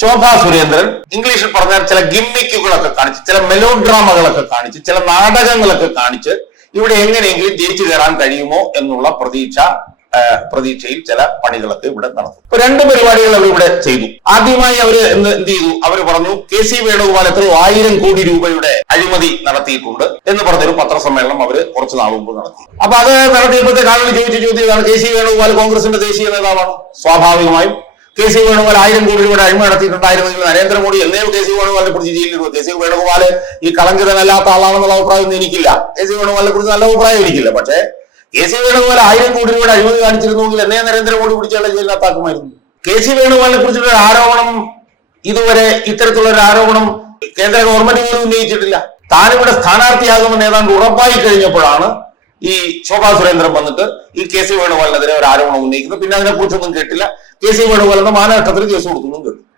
ശോഭ സുരേന്ദ്രൻ ഇംഗ്ലീഷിൽ പറഞ്ഞാൽ ചില ഗിമ്മിക്കുകളൊക്കെ കാണിച്ച് ചില മെലോഡ്രാമകളൊക്കെ കാണിച്ച് ചില നാടകങ്ങളൊക്കെ കാണിച്ച് ഇവിടെ എങ്ങനെയെങ്കിലും ജയിച്ചു കയറാൻ കഴിയുമോ എന്നുള്ള പ്രതീക്ഷ പ്രതീക്ഷയിൽ ചില പണികളൊക്കെ ഇവിടെ നടന്നു. ഇപ്പൊ രണ്ട് പരിപാടികൾ അവർ ഇവിടെ ചെയ്തു. ആദ്യമായി അവർ എന്ത് ചെയ്തു? അവർ പറഞ്ഞു കെ സി വേണുഗോപാൽ എത്രയോ ആയിരം കോടി രൂപയുടെ അഴിമതി നടത്തിയിട്ടുണ്ട് എന്ന് പറഞ്ഞൊരു പത്രസമ്മേളനം അവർ കുറച്ച് നാൾ മുമ്പ് നടത്തി. അപ്പൊ അത് നടത്തിയപ്പോഴത്തെ ആളുകൾ ചോദിച്ച ചോദ്യം കെ സി വേണുഗോപാൽ കോൺഗ്രസിന്റെ ദേശീയ നേതാവാണ്? സ്വാഭാവികമായും കെ സി വേണുഗോപാൽ ആയിരം കോടി രൂപയുടെ അഴിമ നടത്തിയിട്ടുണ്ടായിരുന്നെങ്കിൽ നരേന്ദ്രമോദി എന്നേയും കെ സി വേണുഗോപാലിനെ കുറിച്ച് ജയിലിരുന്നു കെ സി വേണുഗോപാൽ ഈ കളങ്കിതനല്ലാത്ത ആളാണെന്നുള്ള അഭിപ്രായം എനിക്കില്ല. കെ സി വേണുഗോപാലിനെ കുറിച്ച് നല്ല അഭിപ്രായം എനിക്കില്ല. പക്ഷേ കെ സി വേണുഗോപാൽ ആയിരം കോടി രൂപയുടെ അഴിമതി കാണിച്ചിരുന്നുവെങ്കിൽ എന്നെ നരേന്ദ്രമോദി പിടിച്ചുള്ള ജയിലിനകത്താക്കുമായിരുന്നു. കെ സി വേണുഗോപാലിനെ കുറിച്ചുള്ള ആരോപണം ഇതുവരെ ഇത്തരത്തിലുള്ള ഒരു ആരോപണം കേന്ദ്ര ഗവൺമെന്റ് പോലും ഉന്നയിച്ചിട്ടില്ല. താനിവിടെ സ്ഥാനാർത്ഥിയാകുമെന്ന് ഏതാണ്ട് ഉറപ്പായി കഴിഞ്ഞപ്പോഴാണ് ഈ ശോഭാ സുരേന്ദ്രൻ വന്നിട്ട് ഈ കെ സി വേണുഗോപാലിനെതിരെ ഒരു ആരോപണം ഉന്നയിക്കുന്നു. പിന്നെ അതിനെക്കുറിച്ചൊന്നും കേട്ടില്ല. കെ സി വേണുഗോപാലിന്റെ മാനഘട്ടത്തിൽ കേസ് കൊടുക്കുന്നു